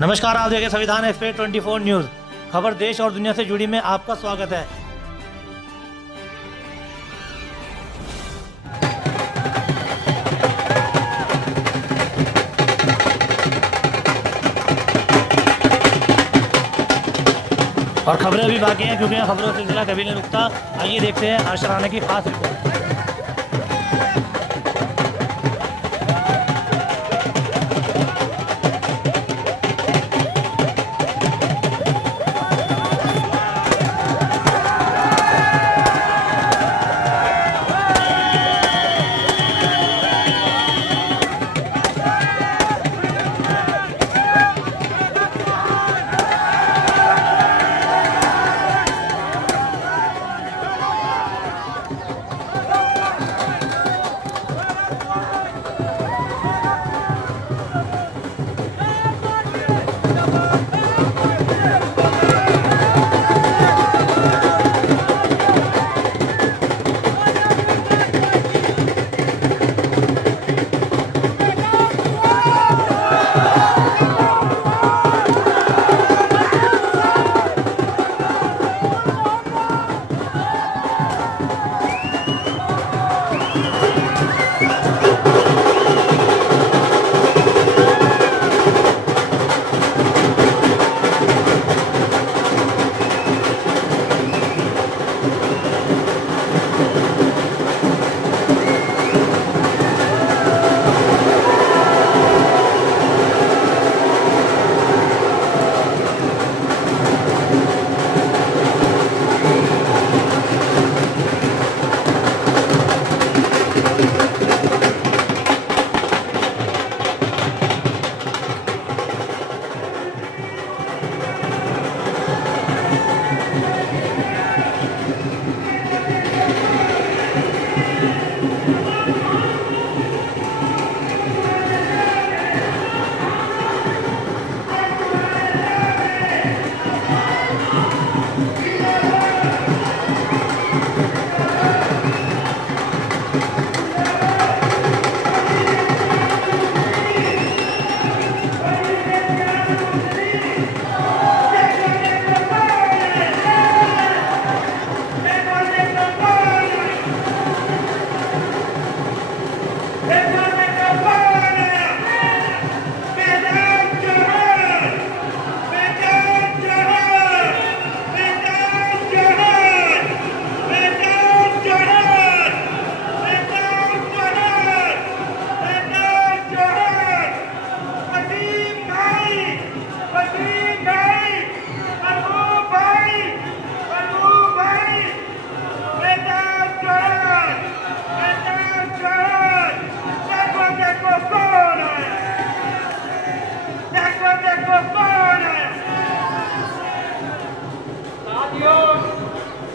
नमस्कार, आप देखें संविधान एक्सप्रेस 24 न्यूज़। खबर देश और दुनिया से जुड़ी में आपका स्वागत है। और खबरें भी बाकी हैं क्योंकि खबरों का सिलसिला कभी नहीं रुकता। आइए देखते हैं आज राणा की खास रिपोर्ट।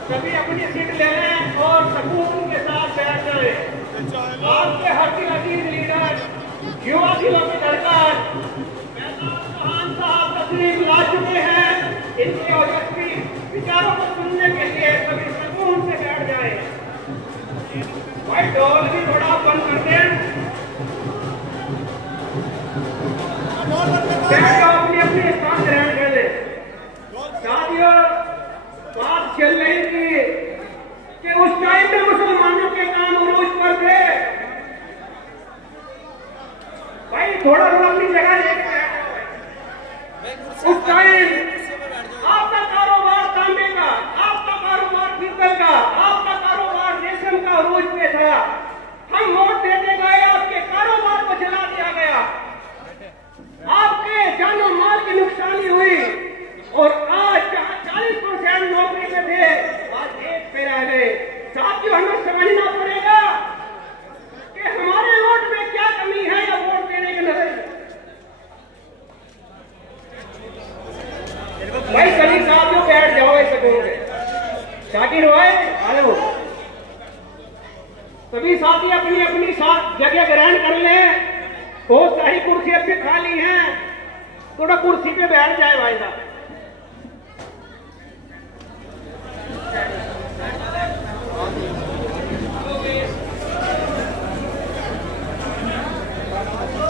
सभी अपनी सीट ले लें और सुकून के साथ बैठ जाए। आपके हर अजीज लीडर युवा जिलों के धड़कन खान साहब तशरीफ ला चुके हैं। इनके ओजस्वी विचारों को सुनने के लिए सभी सुकून से बैठ जाए। भाई ढोल भी थोड़ा बंद कर दें। अपनी अपनी स्थान ग्रहण कर ले। साथियों, बात चल रही थी कि उस टाइम में मुसलमानों के काम उरूज पर थे। भाई थोड़ा थोड़ा अपनी जगह लेकर उस टाइम आपका कारोबार तांबे का, आपका कारोबार पीतल का, आपका कारोबार रेशम का उरूज पे था। हम वोट देते गए, आपके कारोबार को जला दिया गया, आपके जानो माल की नुकसानी हुई और आज 40% नौकरी में थे, आज एक पे रह गए। साथियों, हमें समझना पड़ेगा कि हमारे वोट में क्या कमी है या वोट देने के नजर। भाई सभी साथियों बैठ जाओ ऐसे कहोगे। शाकिर भाई हेलो, सभी साथी अपनी अपनी जगह ग्रहण कर लें। बहुत सारी कुर्सी अब भी खाली हैं, थोड़ा कुर्सी पे बैठ जाए भाई साहब।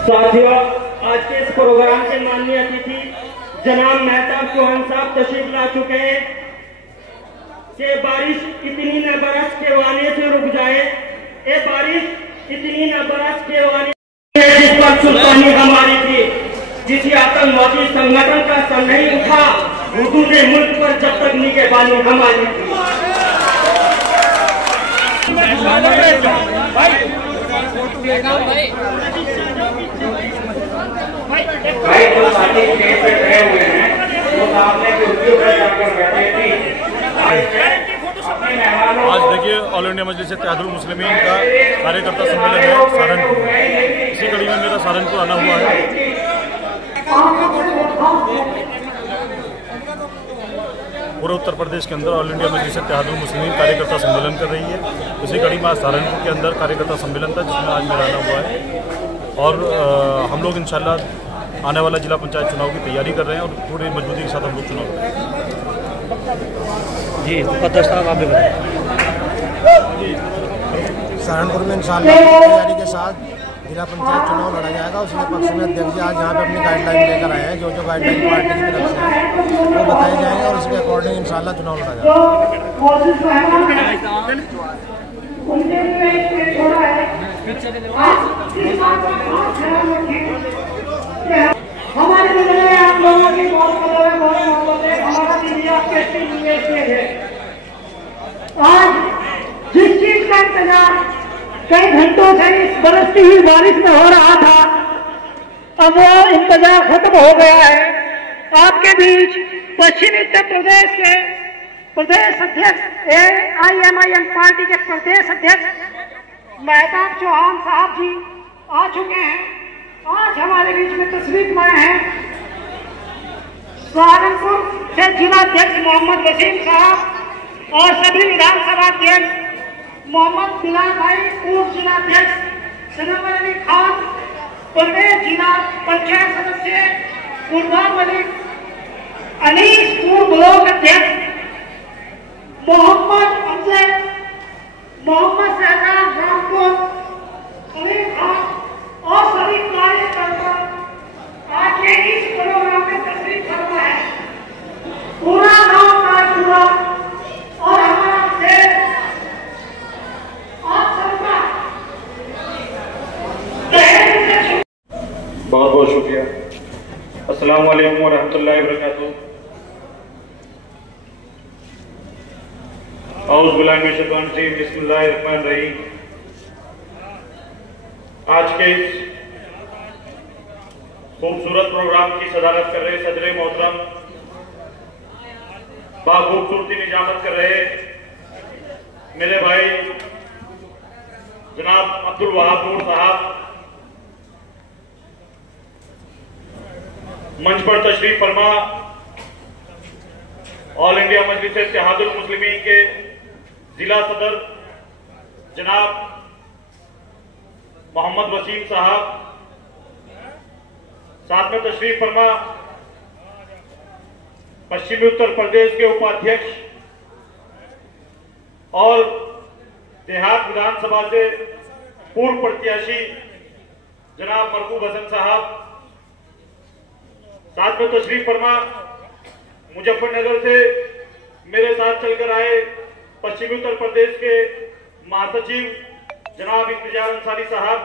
साथियों, आज के इस प्रोग्राम के माननीय अतिथि जनाब मेहताब चौहान साहब तशरीफ ला चुके हैं कि बारिश इतनी न बरस के वाने से रुक जाए, ये बारिश इतनी न बरस के वाने जिस पर सुल्तानी हमारी थी, जिस आतंकवादी संगठन का सर नहीं उठा, हुदूद मुल्क पर जब तक निगहबानी हमारी थी। भाई जो साथी स्टेज पे खड़े हुए हैं वो सामने कुर्सियों पर जाकर बैठे थे। आज देखिए ऑल इंडिया मजलिस इत्तेहादुल मुस्लिमीन का कार्यकर्ता सम्मेलन है सहारनपुर में। इसी कड़ी में मेरा सहारनपुर आना हुआ है। पूरे उत्तर प्रदेश के अंदर ऑल इंडिया मजलिस इत्तेहादुल मुस्लिमीन कार्यकर्ता सम्मेलन कर रही है। इसी कड़ी में आज सहारनपुर के अंदर कार्यकर्ता सम्मेलन था जिसमें आज मेरा आना हुआ है। और हम लोग इंशाल्लाह आने वाला जिला पंचायत चुनाव की तैयारी कर रहे हैं और पूरी मजबूती के साथ हम लोग चुनाव कर रहे हैं। जी मुकद्दर साहब आप भी बताएं। सहारनपुर में इंशाल्लाह तैयारी के साथ जिला पंचायत चुनाव लड़ा जाएगा। उसी के पक्ष में अध्यक्ष जी आज यहाँ पे अपनी गाइडलाइन लेकर आए हैं। जो गाइडलाइन पार्टी की तरफ से है वो बताए जाएंगे और उसके अकॉर्डिंग इंशाल्लाह चुनाव लड़ा जाएगा। हमारे में आप लोगों की बहुत हमारा मीडिया है। आज जिस चीज का इंतजार कई घंटों से इस बरसती हुई बारिश में हो रहा था, अब वो इंतजार खत्म हो गया है। आपके बीच पश्चिमी उत्तर प्रदेश के प्रदेश अध्यक्ष AIMIM पार्टी के प्रदेश अध्यक्ष मेहताब चौहान साहब जी आ चुके हैं। आज हमारे बीच में तशरीफ लाए हैं सहारनपुर से जिलाध्यक्ष मोहम्मद वसीम साहब और सभी विधानसभा अध्यक्ष मोहम्मद बिलाल भाई, पूर्व जिलाध्यक्ष सनवर अली खान, प्रदेश जिला पंचायत सदस्य गुरबान मलिक, अनीस पूर्व ब्लॉक अध्यक्ष मोहम्मद अफजल, मोहम्मद शहजाद रामपुर, सलीम खान और सभी कार्यकर्ता आज के इस प्रोग्राम में तशरीफ फरमा है। पूरा गांव का पूरा और हमारा देश आप सबका बहुत बहुत शुक्रिया। अस्सलाम वालेकुम व रहमतुल्लाहि व बरकातुहू। औज़ु बिल्लाहि मिनश शैतानिर रजीम, बिस्मिल्लाहिर रहमानिर रहीम। आज के इस खूबसूरत प्रोग्राम की सदारत कर रहे सदर मोहतरम, बाखूबसूरती निजामत कर रहे मेरे भाई जनाब अब्दुल वहाब नूर साहब, मंच पर तशरीफ फरमा ऑल इंडिया मजलिस इत्तेहादुल मुस्लिमीन के जिला सदर जनाब मोहम्मद वसीम साहब, साथ में तशरीफ फरमा पश्चिमी उत्तर प्रदेश के उपाध्यक्ष और देहात विधानसभा से पूर्व प्रत्याशी जनाब मरकूब हसन साहब, साथ में तशरीफ फरमा मुजफ्फरनगर से मेरे साथ चलकर आए पश्चिमी उत्तर प्रदेश के महासचिव जनाब इफ्तिजार अंसारी साहब,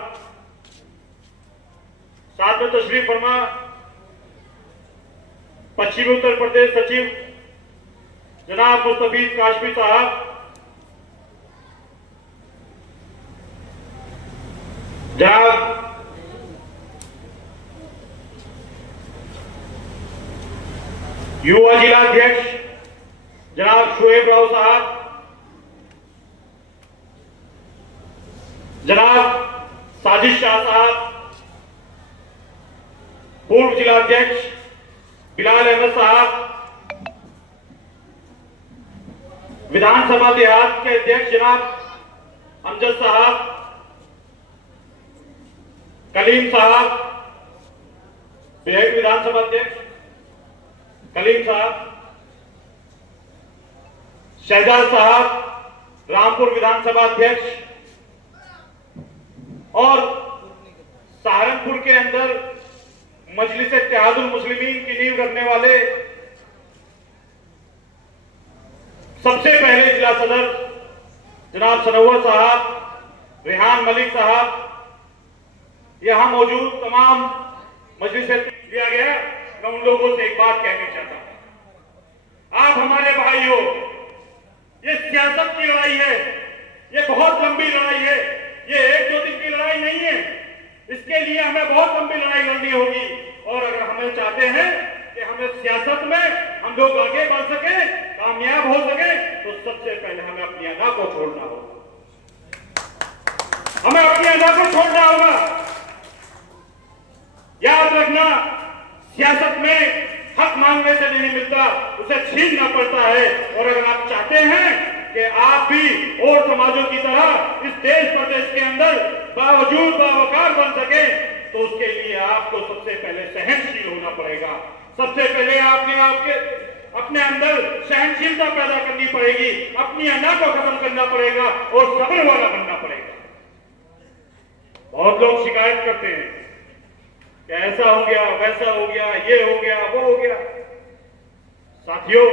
साथ में तशरीफ फरमा पश्चिमी उत्तर प्रदेश सचिव जनाब मुस्तफीज काशमी साहब, जनाब युवा जिलाध्यक्ष जनाब शोएब राव साहब, जनाब साजिद शाह साहब, पूर्व जिलाध्यक्ष बिलाल अहमद साहब, विधानसभा देहात के अध्यक्ष जनाब अमजद साहब, कलीम साहब, बिहार विधानसभा अध्यक्ष कलीम साहब, शहजाद साहब रामपुर विधानसभा अध्यक्ष, और सहारनपुर के अंदर मजलिस इत्तेहादुल मुस्लिमीन की नींव रखने वाले सबसे पहले जिला सदर जनाब सनोवर साहब, रेहान मलिक साहब, यहां मौजूद तमाम मजलिस दिया गया, मैं उन लोगों से एक बात कहना चाहता हूं। आप हमारे भाई हो, ये सियासत की लड़ाई है, ये बहुत लंबी लड़ाई है, ये 1-2 दिन की लड़ाई नहीं है। इसके लिए हमें बहुत लंबी लड़ाई लड़नी होगी। और अगर हमें चाहते हैं कि हमें सियासत में हम लोग आगे बढ़ सके, कामयाब हो सके, तो सबसे पहले हमें अपनी अदा को छोड़ना होगा। हमें अपनी अदा को छोड़ना होगा। याद रखना, सियासत में हक मांगने से नहीं मिलता, उसे छीनना पड़ता है। और अगर आप चाहते हैं कि आप भी और समाजों की तरह इस देश प्रदेश के अंदर बावजूद बावकार बन सके, तो उसके लिए आपको सबसे पहले सहनशील होना पड़ेगा। सबसे पहले आपके अपने अंदर सहनशीलता पैदा करनी पड़ेगी, अपनी अना को खत्म करना पड़ेगा और सब्र वाला बनना पड़ेगा। बहुत लोग शिकायत करते हैं कि ऐसा हो गया, वैसा हो गया, ये हो गया, वो हो गया। साथियों,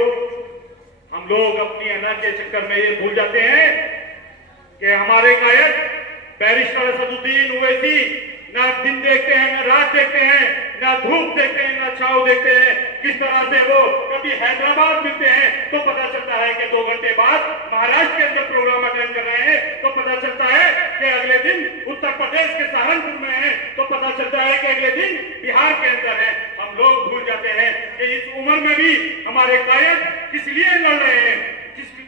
हम लोग अपनी अना के चक्कर में ये भूल जाते हैं कि हमारे कायद बैरिस्टर असदुद्दीन ओवैसी ना दिन देखते हैं, ना रात देखते हैं, ना धूप देखते हैं, ना छाव देखते हैं। किस तरह से वो कभी हैदराबाद मिलते हैं तो पता चलता है कि 2 घंटे बाद महाराष्ट्र के अंदर प्रोग्राम अटेंड कर रहे हैं, तो पता चलता है कि अगले दिन उत्तर प्रदेश के सहारनपुर में है, तो पता चलता है कि अगले दिन बिहार के अंदर है। हम लोग भूल जाते हैं कि इस उम्र में भी हमारे कायद किस लिए लड़ रहे हैं,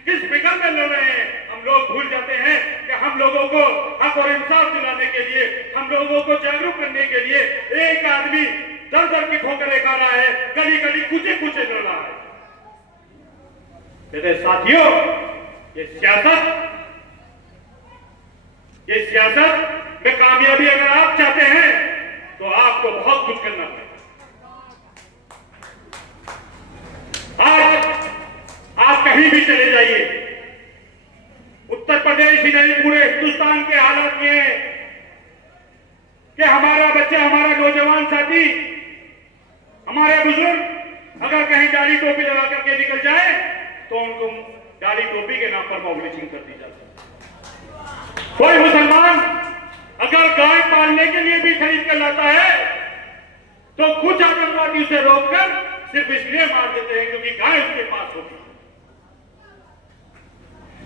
किस फिक्र में लड़ रहे हैं। हम लोग भूल जाते हैं कि हम लोगों को हक और इंसाफ दिलाने के लिए, हम लोगों को जागरूक करने के लिए एक आदमी दर दर की ठोकरें खा रहा है, गली गली कूचे कूचे लड़ रहा है। मेरे साथियों, ये सियासत में कामयाबी अगर आप चाहते हैं तो आपको बहुत कुछ करना पड़ेगा। आज आप कहीं भी चले जाइए, उत्तर प्रदेश ही नहीं पूरे हिंदुस्तान के हालात ये हैं कि हमारा बच्चा, हमारा नौजवान साथी, हमारे बुजुर्ग अगर कहीं दाढ़ी टोपी लगा करके निकल जाए तो उनको दाढ़ी टोपी के नाम पर मॉबलिशिंग कर दी जाती है। कोई मुसलमान अगर गाय पालने के लिए भी खरीद कर लाता है तो कुछ आतंकवादी उसे रोककर सिर्फ इसलिए मार देते हैं क्योंकि गाय उसके पास होती है।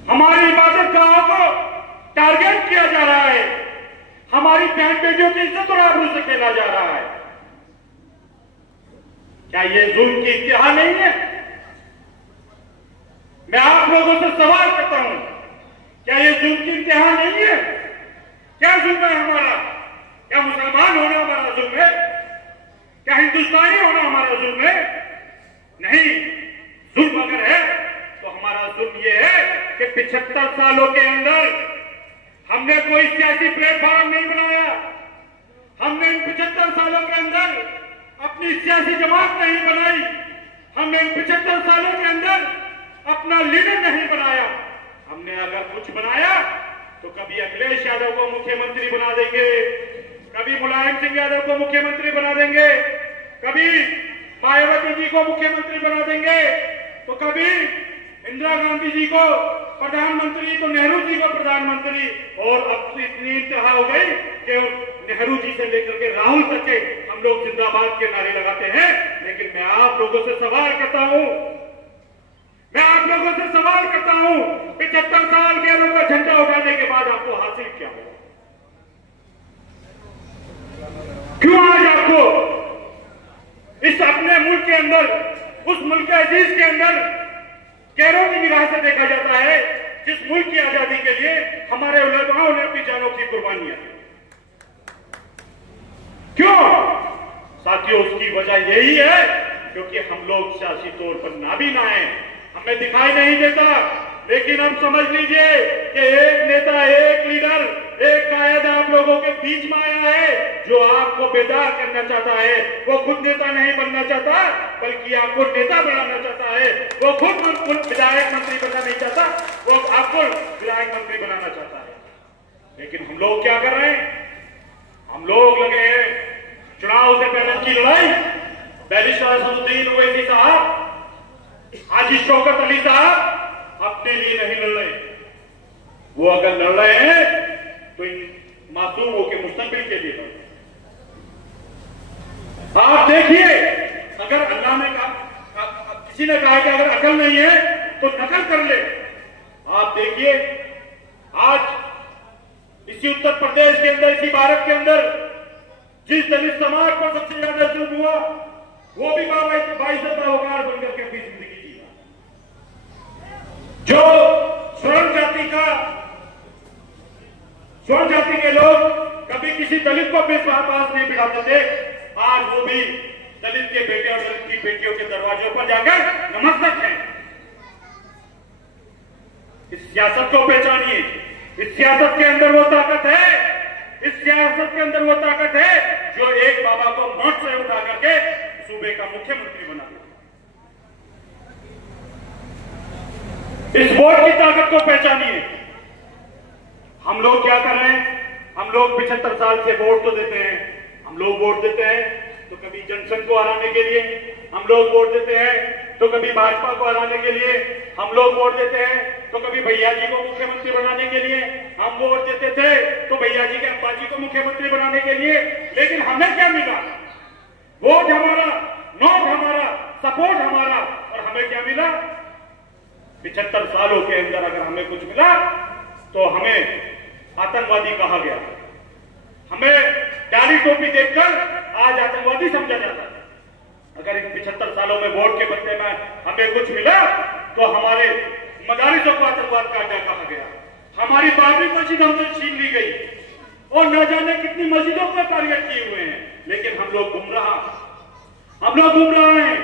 हमारी इबादत गाहों को टारगेट किया जा रहा है, हमारी बहन बेटियों की इज्जत और आबरू से खेला जा रहा है। क्या ये जुल्म की इंतहा नहीं है? मैं आप लोगों से सवाल करता हूं, क्या ये जुल्म की इंतहा नहीं है? क्या जुल्म है हमारा? क्या मुसलमान होना हमारा जुल्म है? क्या हिंदुस्तानी होना हमारा जुल्म है? नहीं, जुल्म अगर है तो हमारा जुल्म ये है कि 75 सालों के अंदर हमने कोई सियासी प्लेटफॉर्म नहीं बनाया। हमने इन 75 सालों के अंदर अपनी सियासी जमात नहीं बनाई। हमने इन 75 सालों के अंदर अपना लीडर नहीं बनाया। हमने अगर कुछ बनाया तो कभी अखिलेश यादव को मुख्यमंत्री बना देंगे, कभी मुलायम सिंह यादव को मुख्यमंत्री बना देंगे, कभी मायावती जी को मुख्यमंत्री बना देंगे, तो कभी इंदिरा गांधी जी को प्रधानमंत्री, तो नेहरू जी को प्रधानमंत्री। और अब तो इतनी इंतहा हो गई कि नेहरू जी से लेकर के राहुल तक के हम लोग जिंदाबाद के नारे लगाते हैं। लेकिन मैं आप लोगों से सवाल करता हूं, 75 साल गैरों का झंडा उठाने के बाद आपको हासिल क्या हुआ? क्यों आज आपको इस अपने मुल्क के अंदर, उस मुल्क अजीज के अंदर गैरों की निगाह से देखा जाता है, जिस मुल्क की आजादी के लिए हमारे उलमाओं ने अपनी जानों की कुर्बानियां दी? क्यों? साथियों, उसकी वजह यही है क्योंकि हम लोग सियासी तौर पर नाबीना हैं, हमें दिखाई नहीं देता। लेकिन अब समझ लीजिए कि एक नेता, एक लीडर, एक कायद आप लोगों के बीच में आया है जो आपको बेदार करना चाहता है। वो खुद नेता नहीं बनना चाहता बल्कि आपको नेता बनाना चाहता है। वो खुद विधायक मंत्री बनना नहीं चाहता, वो आपको विधायक मंत्री बनाना चाहता है। लेकिन हम लोग क्या कर रहे हैं? हम लोग लगे हैं चुनाव से पहले की लड़ाई बैरिस्टर असदुद्दीन ओवैसी साहब, हाजी शौकत अली साहब अपने लिए नहीं लड़ रहे। वो अगर लड़ रहे हैं तो इन मासूमों के मुस्तकबिल के लिए लड़ रहे हैं। आप देखिए, अगर अल्लाह ने कहा, किसी ने कहा कि अगर अकल नहीं है तो नकल कर ले। आप देखिए, आज इसी उत्तर प्रदेश के अंदर, इसी भारत के अंदर जिस दलित समाज पर सबसे ज्यादा जुल्म हुआ, वो भी बाईस बावकार बनकर के अपनी जिंदगी जी। जो स्वर्ण जाति के लोग कभी किसी दलित को अपने पास नहीं बिठाते थे, आज वो भी दलित के बेटे और दलित की बेटियों के दरवाजों पर जाकर नमस्तक हैं। इस सियासत को पहचानिए। इस सियासत के अंदर वो ताकत है, इस सियासत के अंदर वो ताकत है जो एक बाबा को मौत से उठा करके सूबे का मुख्यमंत्री बना दिया। इस वोट की ताकत को पहचानिए। हम लोग क्या कर रहे हैं? हम लोग 75 साल से वोट तो देते हैं। हम लोग वोट देते हैं तो कभी जनसंघ को हराने के लिए, हम लोग वोट देते हैं तो कभी भाजपा को हराने के लिए, हम लोग वोट देते हैं तो कभी भैया जी को मुख्यमंत्री बनाने के लिए, हम वोट देते थे तो भैया जी के अब्बा जी को मुख्यमंत्री बनाने के लिए। लेकिन हमें क्या मिला? वोट हमारा, नोट हमारा, सपोर्ट हमारा, और हमें क्या मिला? 75 सालों के अंदर अगर हमें कुछ मिला तो हमें आतंकवादी कहा गया, हमें काली टोपी देखकर आज आतंकवादी समझा जाता है। अगर इन 75 सालों में वोट के बदले में हमें कुछ मिला तो हमारे मदारिसों को आतंकवाद का अड्डा कहा गया, हमारी बाबरी मस्जिद हमसे छीन ली गई, और न जाने कितनी मस्जिदों पर टारगेट किए हुए हैं। लेकिन हम लोग गुमराह हैं।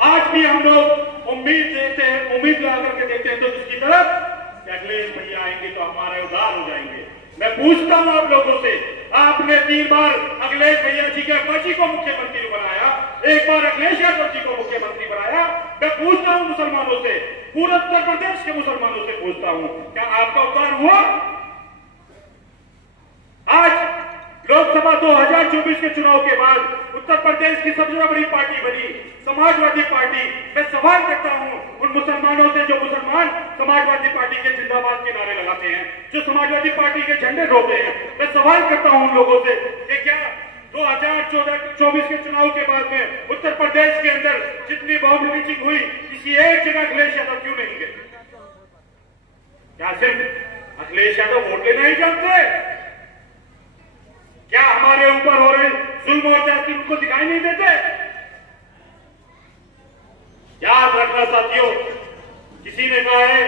आज भी हम लोग उम्मीद देते हैं, उम्मीद लगा करके देखते हैं तो जिसकी तरफ अखिलेश भैया आएंगे तो हमारे उधार हो जाएंगे। मैं पूछता हूं आप लोगों से, आपने 3 बार अखिलेश भैया जी के अब्बा जी को मुख्यमंत्री बनाया, 1 बार अखिलेश यादव जी को मुख्यमंत्री बनाया। मैं पूछता हूं मुसलमानों से, पूरे उत्तर प्रदेश के मुसलमानों से पूछता हूं, क्या आपका उद्धार हुआ? आज लोकसभा 2024 के चुनाव के बाद उत्तर प्रदेश की सबसे बड़ी पार्टी बनी समाजवादी पार्टी। मैं सवाल करता हूं उन मुसलमानों से जो मुसलमान समाजवादी पार्टी के जिंदाबाद के नारे लगाते हैं, जो समाजवादी पार्टी के झंडे ढोते हैं। मैं सवाल करता हूं उन लोगों से कि क्या 2024 के चुनाव के बाद में उत्तर प्रदेश के अंदर जितनी बाउंड्री हुई, किसी एक जगह अखिलेश यादव क्यों नहीं गए? क्या सिर्फ अखिलेश यादव वोट लेना ही जानते? क्या हमारे ऊपर हो रहे जुल्म और जाति उनको दिखाई नहीं देते? याद रखना साथियों, किसी ने कहा है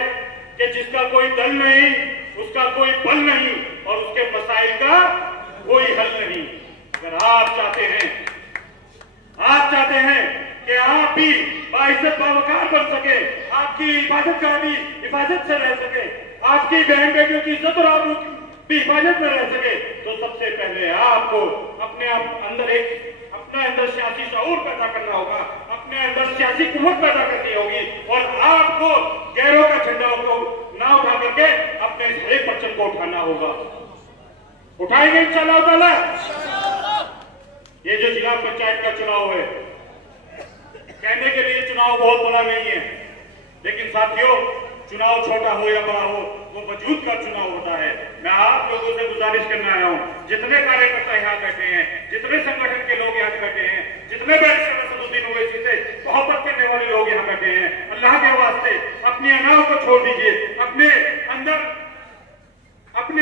कि जिसका कोई दल नहीं, उसका कोई बल नहीं, और उसके मसाइल का कोई हल नहीं। अगर आप चाहते हैं कि आप भी बाइज्जत बावकार बन सके, आपकी हिफाजत का भी हिफाजत से रह सके, आपकी बहन बेटियों की इज्जत और आबरू भी हिफाजत में रह सके, तो सबसे पहले आपको अपने अंदर सियासी शऊर पैदा करना होगा, अपने अंदर सियासी कुव्वत पैदा करनी होगी, और आपको गैरों का झंडा को ना उठा करके अपने हरेक परचम को उठाना होगा। उठाएंगे इंशाअल्लाह ताला। ये जो जिला पंचायत का चुनाव है, कहने के लिए चुनाव बहुत बड़ा नहीं है, लेकिन साथियों चुनाव छोटा हो या बड़ा हो, वो वजूद का चुनाव होता है। मैं आप लोगों से गुजारिश करने आया हूं, जितने कार्यकर्ता यहाँ बैठे हैं, जितने संगठन के लोग यहाँ बैठे हैं, जितने बैरिस्टर असदुद्दीन ओवैसी से मोहब्बत करने वाले लोग यहाँ बैठे हैं, अल्लाह के वास्ते अपनी अनाव को छोड़ दीजिए, अपने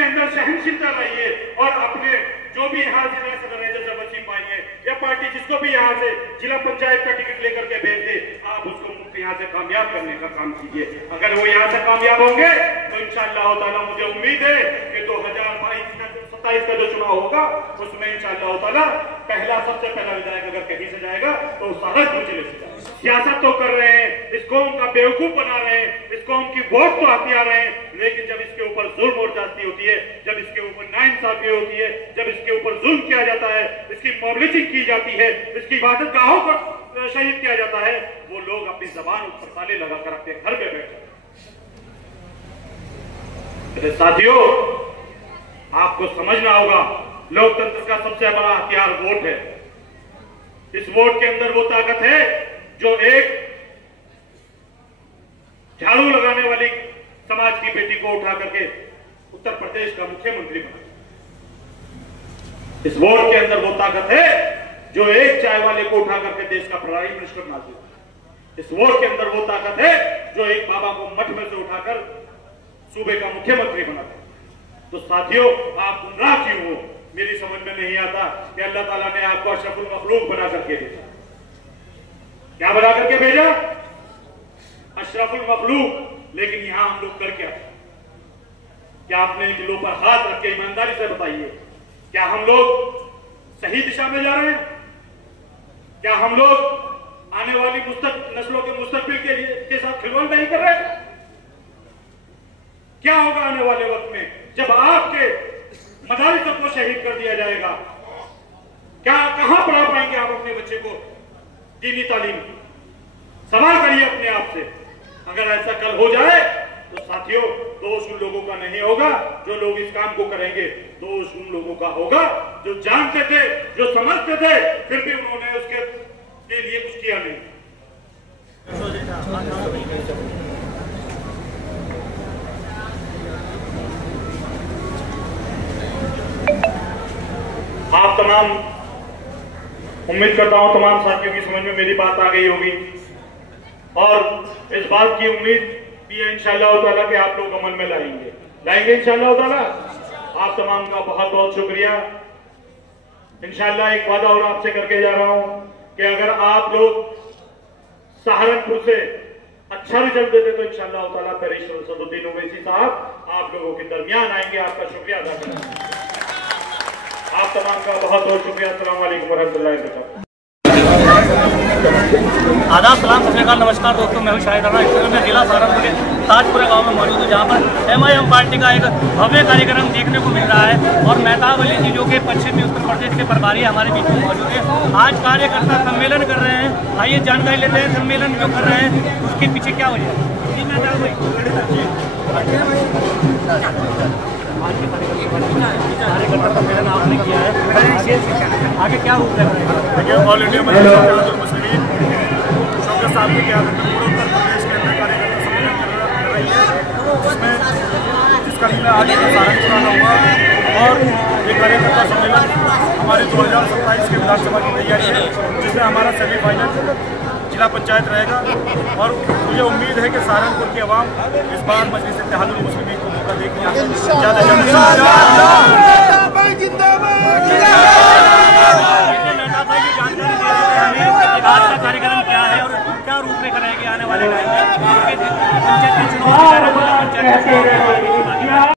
अंदर सहनशीलता लाइए, और अपने जो भी यहाँ से जैसे वसीम भाई है या पार्टी जिसको भी यहाँ से जिला पंचायत का टिकट लेकर के भेज दे, आप उसको यहाँ से कामयाब करने का काम कीजिए। अगर वो यहाँ से कामयाब होंगे तो इंशाअल्लाह ताला मुझे उम्मीद है कि 2027 का जो चुनाव होगा उसमें इंशाअल्लाह ताला सबसे पहला विधायक अगर कहीं से जाएगा तो सहारनपुर जिले से जाएगा। सियासत तो कर रहे हैं, इस कौम का बेवकूफ बना रहे हैं, इस कौम की वोट तो हथिया रहे हैं, लेकिन जब इसके ऊपर जुल्म और ज्यादती होती है, जब इसके ऊपर नाइंसाफी होती है, जब इसके ऊपर जुल्म किया जाता है, इसकी मॉबलिचिंग की जाती है, इसकी इबादत गाहों पर शहीद किया जाता है, वो लोग अपनी जबान ऊपर ताले लगाकर अपने घर पे बैठे। साथियों, आपको समझना होगा लोकतंत्र का सबसे बड़ा हथियार वोट है। इस वोट के अंदर वो ताकत है जो एक झाड़ू लगाने वाली समाज की बेटी को उठा करके उत्तर प्रदेश का मुख्यमंत्री बना। इस वोट के अंदर वो ताकत है जो एक चाय वाले को उठा करके देश का प्राइम मिनिस्टर बना दे। इस वोट के अंदर वो ताकत है जो एक बाबा को मठ में से उठाकर सूबे का मुख्यमंत्री बना दे। तो साथियों, आप गुमराह क्यों हो? मेरी समझ में नहीं आता कि अल्लाह ताला ने आपको अशरफुल मखलूक बना करके भेजा। क्या बना करके भेजा? अशरफुल मखलूक। लेकिन यहां हम लोग कर क्या आपने दिलों पर हाथ रख के ईमानदारी से बताइए, क्या हम लोग सही दिशा में जा रहे हैं? क्या हम लोग आने वाली नस्लों के मुस्तकबिल के साथ खिलवाड़ नहीं कर रहे? क्या होगा आने वाले वक्त में जब आपके मदारिस को शहीद कर दिया जाएगा? क्या कहां पढ़ा पाएंगे आप अपने बच्चे को दीनी तालीम? सवाल करिए अपने आप से। अगर ऐसा कल हो जाए तो साथियों, दोष उन लोगों का नहीं होगा जो लोग इस काम को करेंगे, दोष उन लोगों का होगा जो जानते थे, जो समझते थे, फिर भी उन्होंने उसके लिए कुछ किया नहीं। आप तमाम, उम्मीद करता हूं तमाम साथियों की समझ में मेरी बात आ गई होगी और इस बात की उम्मीद भी है इंशाअल्लाह ताला कि आप लोग अमल में लाएंगे इंशाअल्लाह ताला। आप तमाम का बहुत बहुत शुक्रिया। इंशाअल्लाह एक वादा और आपसे करके जा रहा हूं कि अगर आप लोग सहारनपुर से अच्छा रिजल्ट देते तो इंशाअल्लाह ताला बैरिस्टर असदुद्दीन ओवैसी साहब आप लोगों के दरमियान आएंगे। आपका शुक्रिया अदा करेंगे। आप तमाम का बहुत बहुत शुक्रिया। अस्सलाम वालेकुम वरहमतुल्लाहि वबरकातुहू। आदाब, सलाम, सत श्री अकाल, नमस्कार दोस्तों। मैं हूं शाहिद राणा। इस समय मैं जिला सहारनपुर के ताजपुरा गांव में मौजूद हूं, जहां पर MIM पार्टी का एक भव्य कार्यक्रम देखने को मिल रहा है और मेहताब अली जी जो कि पश्चिमी उत्तर प्रदेश के प्रभारी हमारे बीच में मौजूद है। आज कार्यकर्ता सम्मेलन कर रहे हैं। आइए जानकारी लेते हैं सम्मेलन जो कर रहे हैं उसके पीछे क्या वजह है। जी मेहताब भाई, कार्यकर्ता सम्मेलन आपने किया है, आगे क्या रूप है? देखिए, ऑल इंडिया मजलिस मुस्लिमीन शौकत साहब की क़यादत में पूरे उत्तर प्रदेश के अंदर कार्यकर्ता सम्मेलन कर रही है, जिसका मैं आगे सहारनपुर आना हुआ और ये कार्यकर्ता सम्मेलन हमारे 2027 के विधानसभा की तैयारी है, जिसमें हमारा सेमीफाइनल जिला पंचायत रहेगा और मुझे उम्मीद है कि सहारनपुर की आवाम इस बार मजलिस इत्तेहादुल मुस्लिमीन को मौका देगी। आज का कार्यक्रम क्या है और क्या रूपरेखा रहेगी आने वाले टाइम में?